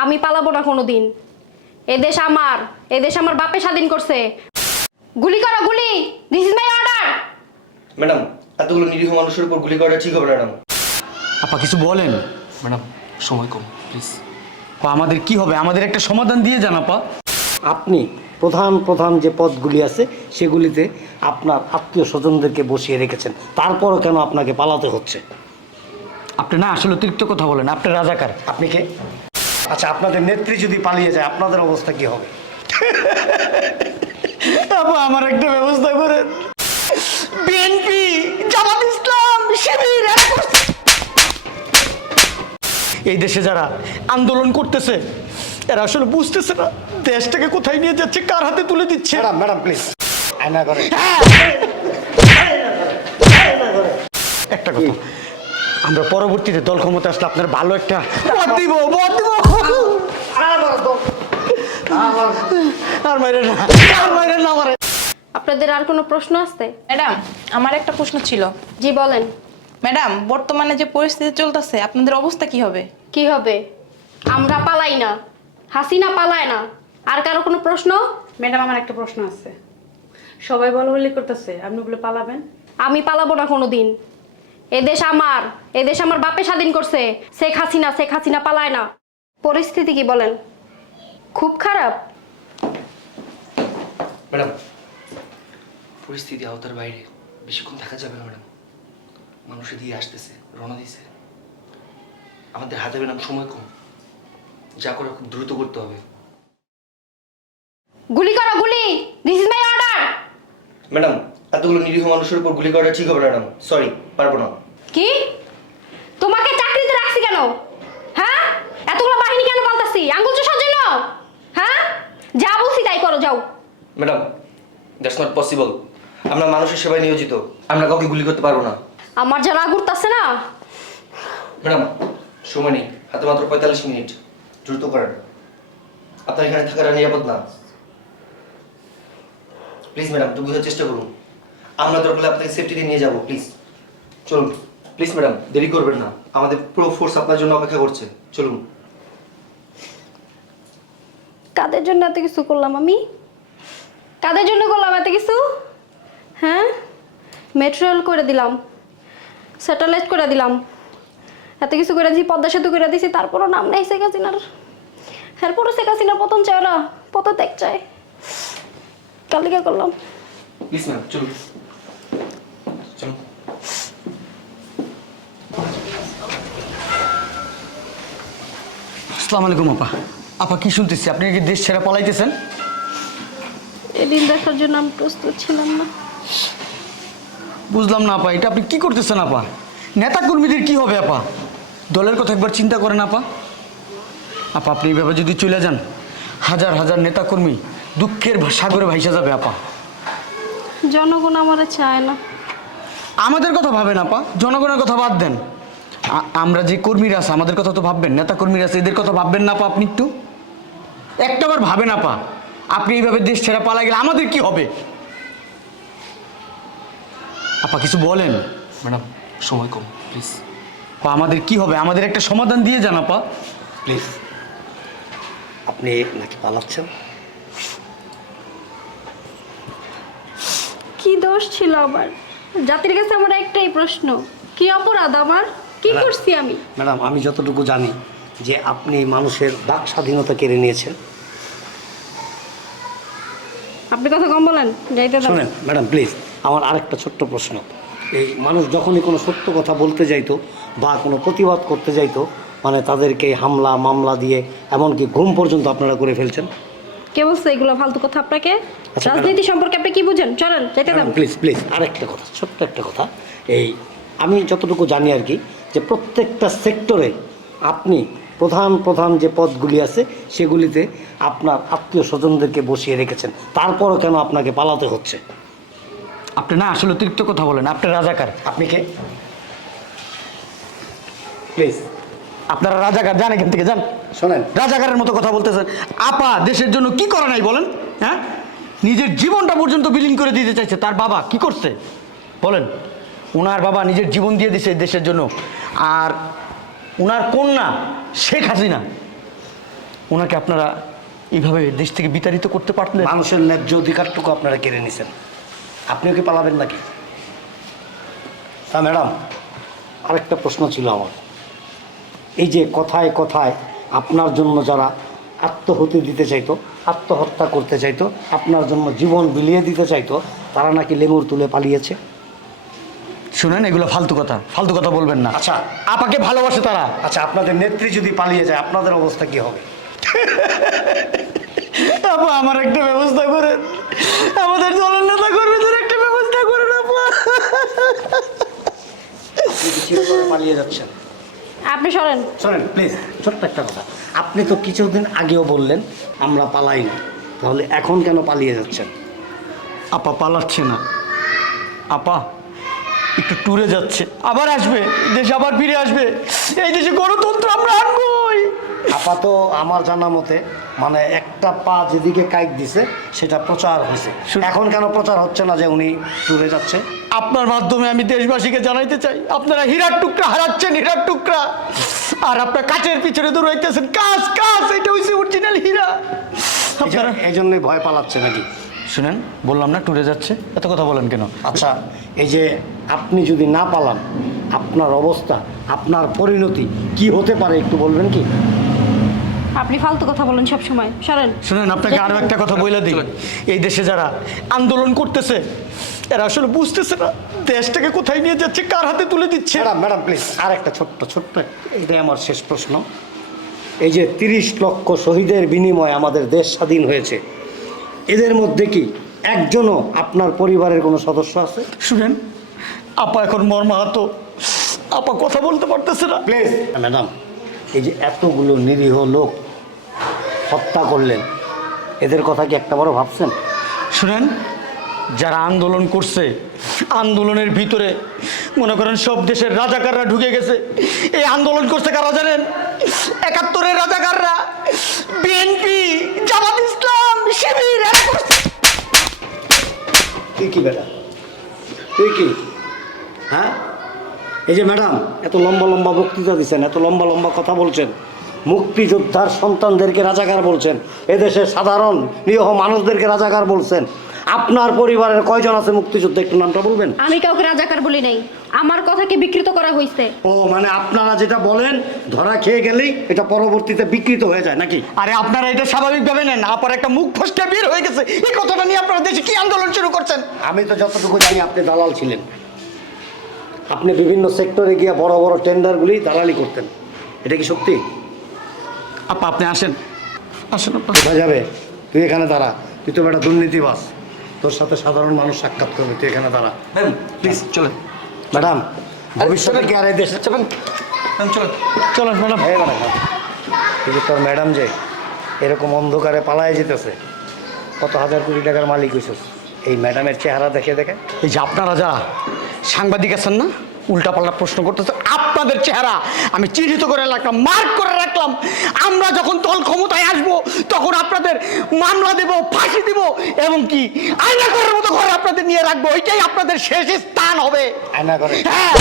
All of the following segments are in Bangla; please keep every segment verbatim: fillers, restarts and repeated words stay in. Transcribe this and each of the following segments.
আমি পালাবো না কোনোদিন। এদেশ আমার, এদেশ আমার বাপে স্বাধীন করছে। গুলি করো, গুলি। This is my order. Madam, এতগুলো নিরীহ মানুষের উপর গুলি করাটা ঠিক হবে না ম্যাডাম। আপা কিছু বলেন। ম্যাডাম, সময় কম, প্লিজ। আপা আমাদের কি হবে? আমাদের একটা সমাধান দিয়ে যান আপা। আপনি প্রধান প্রধান যে পদগুলি আছে সেগুলিতে আপনার আত্মীয় স্বজনদেরকে বসিয়ে রেখেছেন, তারপরও কেন আপনাকে পালাতে হচ্ছে? আপনি না আসলে অতিরিক্ত কথা বলেন। আপনি রাজাকার। আপনি কে? আচ্ছা, আপনাদের নেত্রী যদি পালিয়ে যায় আপনাদের অবস্থা কি হবে? আপা আমার একটা ব্যবস্থা করেন। বিএনপি, জামাত ইসলাম, শিবির, এই দেশে যারা আন্দোলন করতেছে এরা আসলে বুঝতেছে না দেশটাকে কোথায় নিয়ে যাচ্ছে, কার হাতে তুলে দিচ্ছে। ম্যাডাম ম্যাডাম প্লিজ আয়না করে একটা কথা, আমরা পরবর্তীতে দল ক্ষমতা আসলে আপনার ভালো একটা ভোট দিব, ভোট দিব। আর মাইরে না, আর মাইরে না মারে। আপনাদের আর কোনো প্রশ্ন আছে? ম্যাডাম, আমার একটা প্রশ্ন ছিল। জি বলেন। ম্যাডাম, বর্তমানে যে পরিস্থিতি চলতেছে আপনাদের অবস্থা কি হবে? কি হবে? আমরা পালাই না, হাসিনা পালায় না। আর কারো কোনো প্রশ্ন? ম্যাডাম, আমার একটা প্রশ্ন আছে। সবাই বলাবলি করতেছে, আপনি বলে পালাবেন? আমি পালাবো না কোনোদিন। এদেশ আমার, এদেশ আমার বাপে স্বাধীন করছে। শেখ হাসিনা, শেখ হাসিনা পালায় না। পরিস্থিতি কি বলেন? খুব খারাপ। ম্যাডাম, পরিস্থিতি আওতার বাইরে বেশিক্ষণ থাকা যাবে না ম্যাডাম। মানুষ দিয়ে আসতেছে, রওনা দিছে। আমাদের হাতে ম্যাডাম সময় কম, যা করে খুব দ্রুত করতে হবে। গুলি করো, গুলি। This is my order. Madam, এতগুলো নিরীহ মানুষের উপর গুলি করাটা ঠিক হবে না ম্যাডাম। সরি, পারবো না। কি? তোমাকে চাকরিতে রাখছি কেন? হ্যাঁ, এতগুলো বাহিনী কেন পাল্টাচ্ছি? আঙ্গুল চুষার জন্য? হ্যাঁ, যা বলছি তাই করো, যাও। Madam, that's not possible. আমরা মানুষের সেবায় নিয়োজিত, আমরা কাউকে গুলি করতে পারবো না। আমার যা রাগ উঠতাছে না। ম্যাডাম, সময় নেই, হাতে মাত্র পঁয়তাল্লিশ মিনিট। দ্রুত করেন, আপনার এখানে থাকাটা নিরাপদ না। প্লিজ ম্যাডাম, একটু বোঝার চেষ্টা করুন। আমরা দরকার আপনাকে সেফটিতে নিয়ে যাবো, প্লিজ চলুন। প্লিজ ম্যাডাম, দেরি করবেন না, আমাদের পুরো ফোর্স আপনার জন্য অপেক্ষা করছে। চলুন। কাদের জন্য এত কিছু করলাম আমি? কাদের জন্য করলাম এত কিছু? হ্যাঁ, মেট্রো রেল করে দিলাম, স্যাটেলাইট করে দিলাম, এত কিছু করে দিয়েছি, পদ্মা সেতু করে দিয়েছি, তারপরও নাম নেই শেখ হাসিনার। এরপরও শেখ হাসিনার পতন চায় ওরা, পদত্যাগ চায়। কালিকা করলাম। প্লিজ ম্যাম, চলুন চলুন। আসসালামু আলাইকুম আপা। আপা কি শুনতেছি, আপনি কি দেশ ছেড়ে পালাইতেছেন? এদিন দেখার জন্য আমি প্রস্তুত ছিলাম না। বুঝলাম না আপা, এটা আপনি কি করতেছেন আপা? নেতা কর্মীদের কি হবে আপা? দলের কথা একবার চিন্তা করেন আপা। আপা আপনি এইভাবে যদি চলে যান, হাজার হাজার নেতা কর্মী দুঃখের সাগরে ভাইসা যাবে আপা। জনগণ আমারে চায় না। আমাদের কথা ভাবেন আপা, জনগণের কথা বাদ দেন। আ- আমরা যে কর্মীরা আছে আমাদের কথা তো ভাববেন, নেতা কর্মীরা আছে এদের কথা ভাববেন না আপা? আপনি একটু একটাবার ভাবেন আপা। আপনি এইভাবে দেশ ছেড়ে পালা গেলে আমাদের কি হবে? আপা কিছু বলেন। ম্যাডাম, সময় কম, প্লিজ আপা আমাদের কি হবে? আমাদের একটা সমাধান দিয়ে যান আপা। প্লিজ। আপনি নাকি পালাচ্ছেন? কি দোষ ছিল আমার? জাতির কাছে আমার একটাই প্রশ্ন, কি অপরাধ আমার? কি করছি আমি? ম্যাডাম, আমি যতটুকু জানি যে আপনি মানুষের বাক স্বাধীনতা কেড়ে নিয়েছেন। আপনি কথা কম বলেন, যাইতে দাও। শোনেন ম্যাডাম প্লিজ, আমার আরেকটা ছোট্ট প্রশ্ন। এই মানুষ যখনই কোনো সত্য কথা বলতে যাইতো বা কোনো প্রতিবাদ করতে যাইতো, মানে তাদেরকে হামলা মামলা দিয়ে এমনকি ঘুম পর্যন্ত আপনারা করে ফেলছেন। কে বলছে এগুলো ফালতু কথা আপনাকে? আচ্ছা, রাজনীতি সম্পর্কে আপনি কি বুঝেন? চলেন, যাইতে দাও। প্লিজ প্লিজ আরেকটা কথা, ছোট্ট একটা কথা। এই আমি যতটুকু জানি আর কি, যে প্রত্যেকটা সেক্টরে আপনি প্রধান প্রধান যে পদগুলি আছে সেগুলিতে আপনার আত্মীয় স্বজনদেরকে বসিয়ে রেখেছেন, তারপরও কেন আপনাকে পালাতে হচ্ছে? আপনি না আসলে অতিরিক্ত কথা বলেন। আপনি রাজাকার। আপনি কে? প্লিজ আপনারা রাজাকার, যান এখান থেকে, যান। শোনেন, রাজাকারের মতো কথা বলতেছেন। আপা দেশের জন্য কি করে নাই বলেন? হ্যাঁ, নিজের জীবনটা পর্যন্ত বিলীন করে দিতে চাইছে। তার বাবা কি করছে বলেন? ওনার বাবা নিজের জীবন দিয়ে দিছে দেশের জন্য। আর ওনার কন্যা শেখ হাসিনা ওনাকে আপনারা এইভাবে দেশ থেকে বিতাড়িত করতে পারলেন? মানুষের ন্যায্য অধিকারটুকু আপনারা কেড়ে নিছেন, আপনিও কি পালাবেন নাকি? তা ম্যাডাম, আরেকটা প্রশ্ন ছিল আমার। এই যে কথায় কথায় আপনার জন্য যারা আত্মহতি দিতে চাইতো, আত্মহত্যা করতে চাইতো, আপনার জন্য জীবন বিলিয়ে দিতে চাইতো, তারা নাকি লেমুর তুলে পালিয়েছে। শুনেন, এগুলো ফালতু কথা, ফালতু কথা বলবেন না। আচ্ছা আপাকে ভালোবাসে তারা। আচ্ছা, আপনাদের নেত্রী যদি পালিয়ে যায় আপনাদের অবস্থা কি হবে? আপা, আমার একটা ব্যবস্থা করেন, আমাদের দলের নেতা কর্মীদের একটা ব্যবস্থা করেন আপা। আপনি কি চিরতরে পালিয়ে যাচ্ছেন? আপনি সরেন। শোনেন প্লিজ, ছোট্ট একটা কথা। আপনি তো কিছুদিন আগেও বললেন আমরা পালাই না, তাহলে এখন কেন পালিয়ে যাচ্ছেন? আপা পালাচ্ছে না, আপা একটু ট্যুরে যাচ্ছে, আবার আসবে, দেশে আবার ফিরে আসবে। এই দেশে গণতন্ত্র আমরা আনবই। আপাতত আমার জানা মতে মানে একটা পা যেদিকে কাইক দিছে সেটা প্রচার হয়েছে। এখন কেন প্রচার হচ্ছে না যে উনি ট্যুরে যাচ্ছে? আপনার মাধ্যমে আমি দেশবাসীকে জানাইতে চাই, আপনারা হীরার টুকরা হারাচ্ছেন, হীরার টুকরা, আর আপনার কাচের পিছনে দৌড়াইতেছেন। কাজ কাজ, এটা হচ্ছে অরিজিনাল হীরা। আপনারা এই জন্যই ভয় পালাচ্ছে নাকি? শুনেন, বললাম না ট্যুরে যাচ্ছে, এত কথা বলেন কেন? আচ্ছা, এই যে আপনি যদি না পালান, আপনার অবস্থা, আপনার পরিণতি কি হতে পারে একটু বলবেন কি? আপনি ফালতু কথা বলেন সব সময়, সরেন। শুনেন, আপনাকে আরো একটা কথা বলে দিই, এই দেশে যারা আন্দোলন করতেছে এরা আসলে বুঝতেছে না দেশটাকে কোথায় নিয়ে যাচ্ছে, কার হাতে তুলে দিচ্ছে। ম্যাডাম ম্যাডাম প্লিজ, আর একটা ছোট্ট ছোট্ট, এটাই আমার শেষ প্রশ্ন। এই যে তিরিশ লক্ষ শহীদের বিনিময়ে আমাদের দেশ স্বাধীন হয়েছে, এদের মধ্যে কি একজনও আপনার পরিবারের কোনো সদস্য আছে? শুনেন, আপা এখন মর্মাহত, আপা কথা বলতে পারতেছে না। প্লিজ ম্যাডাম, এই যে এতগুলো নিরীহ লোক হত্যা করলেন, এদের কথা কি একটা বড় ভাবছেন? শুনেন, যারা আন্দোলন করছে, আন্দোলনের ভিতরে মনে করেন সব দেশের রাজাকাররা ঢুকে গেছে। এই আন্দোলন করছে কারা জানেন? একাত্তরের রাজাকাররা, বিএনপি, জামাত ইসলাম, শিবির। এরা করছে। তুই কি বেটা, তুই কি? হ্যাঁ, এই যে ম্যাডাম এত লম্বা লম্বা বক্তৃতা দিচ্ছেন, এত লম্বা লম্বা কথা বলছেন, মুক্তিযোদ্ধার সন্তানদেরকে রাজাকার বলছেন, এদেশের সাধারণ নিরীহ মানুষদেরকে রাজাকার বলছেন। আপনার পরিবারের কয়জন আছে মুক্তিযোদ্ধা, একটু নামটা বলবেন? আমি কাউকে রাজাকার বলি নাই, আমার কথাকে বিকৃত করা হয়েছে। ও মানে আপনারা যেটা বলেন ধরা খেয়ে গেলেই এটা পরবর্তীতে বিকৃত হয়ে যায় নাকি? আরে আপনারা এটা স্বাভাবিকভাবে নেন, আপার একটা মুখ ফসকে বের হয়ে গেছে, এই কথাটা নিয়ে আপনারা দেশে কি আন্দোলন শুরু করছেন? আমি তো যতটুকু জানি আপনি দালাল ছিলেন, আপনি বিভিন্ন সেক্টরে গিয়ে বড় বড় টেন্ডারগুলি দালালি করতেন, এটা কি সত্যি? আপা আপনি আসেন, আসেন আপা। কোথায় যাবে? তুই এখানে দাঁড়া, তুই তো একটা দুর্নীতিবাজ, তোর সাথে সাধারণ মানুষ সাক্ষাৎ করবে, তুই এখানে দাঁড়া। প্লিজ চলেন ম্যাডাম, ভবিষ্যতে কি আর এই দেশে চলেন, চলেন চলেন ম্যাডাম। এই ম্যাডাম, এই যে তোর ম্যাডাম যে এরকম অন্ধকারে পালায় যেতেছে, কত হাজার কোটি টাকার মালিক হইছস, এই ম্যাডামের চেহারা দেখে দেখে। এই যে আপনারা যারা সাংবাদিক আছেন না, উল্টাপাল্টা প্রশ্ন করতেছে, আপনাদের চেহারা আমি চিহ্নিত করে রাখলাম, মার্ক করে রাখলাম। আমরা যখন দল ক্ষমতায় আসব তখন আপনাদের মামলা দেব, ফাঁসি দিব, এবং কি আয়না করার মতো ঘরে আপনাদের নিয়ে রাখবো, ওইটাই আপনাদের শেষ স্থান হবে। আয়না করে? হ্যাঁ।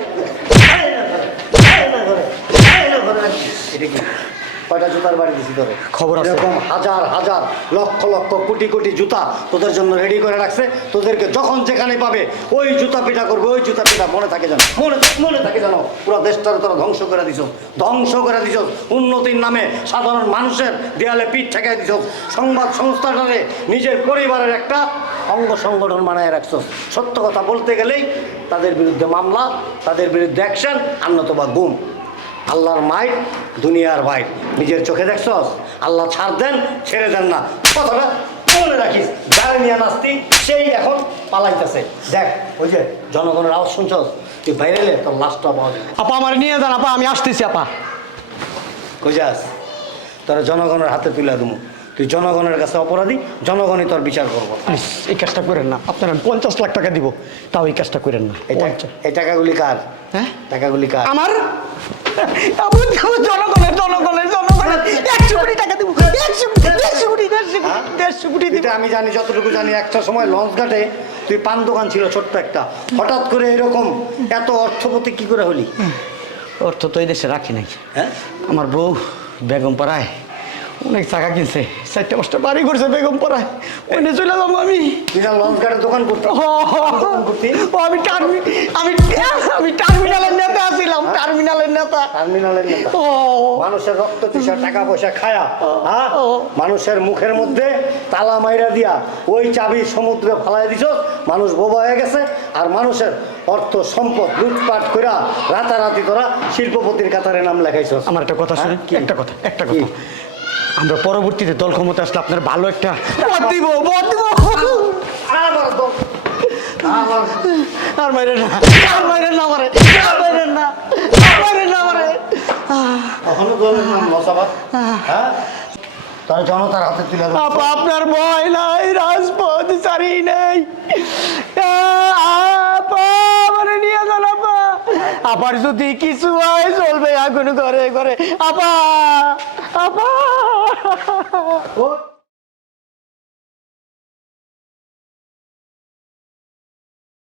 এটা কি কয়টা জুতার বাড়ি দিছি তোরে? খবর আছে। এরকম হাজার হাজার লক্ষ লক্ষ কোটি কোটি জুতা তোদের জন্য রেডি করে রাখছে, তোদেরকে যখন যেখানে পাবে ওই জুতা পিটা করবে, ওই জুতা পিটা। মনে থাকে জানো, মনে মনে থাকে জানো, পুরো দেশটারে তোরা ধ্বংস করে দিছ, ধ্বংস করে দিছ। উন্নতির নামে সাধারণ মানুষের দেয়ালে পিঠ ঠেকাই দিছ, সংবাদ সংস্থাটারে নিজের পরিবারের একটা অঙ্গ সংগঠন বানায় রাখছ। সত্য কথা বলতে গেলেই তাদের বিরুদ্ধে মামলা, তাদের বিরুদ্ধে অ্যাকশন, আর নতুবা গুম। আল্লাহর মাইট, দুনিয়ার ভাই, নিজের চোখে দেখছস? আল্লাহ ছাড় দেন, ছেড়ে দেন না, কথাটা মনে রাখিস। যারা নিয়ে নাস্তি সেই এখন পালাইতেছে। দেখ ওই যে জনগণের আওয়াজ শুনছস, তুই বাইরে এলে তোর লাশটা পাওয়া যাবে। আপা আমার নিয়ে যান, আপা আমি আসতেছি। আপা কই যাস? তোরা জনগণের হাতে তুলে দেবো, তুই জনগণের কাছে অপরাধী, জনগণই তোর বিচার করবো। প্লিজ এই কাজটা করেন না, আপনার আমি পঞ্চাশ লাখ টাকা দিব, তাও এই কাজটা করেন না। এটা এই টাকাগুলি কার? হ্যাঁ টাকাগুলি কার? আমার আমার জনগণের জনগণের জনগণের একশো কোটি টাকা দেবো, একশো কোটি, দেড়শো কোটি, দেড়শো কোটি, দেড়শো কোটি দিব। এটা আমি জানি, যতটুকু জানি একটা সময় লঞ্চ ঘাটে তুই পান দোকান ছিল ছোট্ট একটা, হঠাৎ করে এরকম এত অর্থপতি কি করে হলি? অর্থ তো এই দেশে রাখি নাই। হ্যাঁ, আমার বউ বেগম পাড়ায় অনেক টাকা কিনছে, চারটা পাঁচটা বাড়ি করছে বেগম পাড়ায়, ওইনে চলে যাবো আমি। বিনা লঞ্চ গার্ডের দোকান করতে ও, ও, আমি টার্মি আমি আমি টার্মিনালের নেতা আছিলাম, টার্মিনালের নেতা। টার্মিনালের নেতা। ও মানুষের রক্ত চুষা টাকা পয়সা খায়া, হ্যাঁ মানুষের মুখের মধ্যে তালা মাইরা দিয়া ওই চাবি সমুদ্রে ফালাই দিছ, মানুষ বোবা হয়ে গেছে। আর মানুষের অর্থ সম্পদ লুটপাট কইরা রাতারাতি তোরা শিল্পপতির কাতারে নাম লেখাইছ। আমার একটা কথা শুনে, হ্যাঁ, কি? একটা কথা একটা কি? কথা আমরা পরবর্তীতে দল ক্ষমতা আসলে আপনার ভালো একটা পদ দিব, পদ দিব। আবার তো আবার আর মাইরে না, আর মাইরে না মারে, আর মাইরে না, আর মাইরে না মারে। কখনো দলের নাম মশাবাদ, হ্যাঁ তাই জনতার হাতে তুলে দাও। আপা আপনার ভয় নাই, রাজপথ সারি নেই। আপা মানে নিয়ে যান আপা, আপার যদি কিছু হয় চলবে আগুন করে করে। আপা আপা ও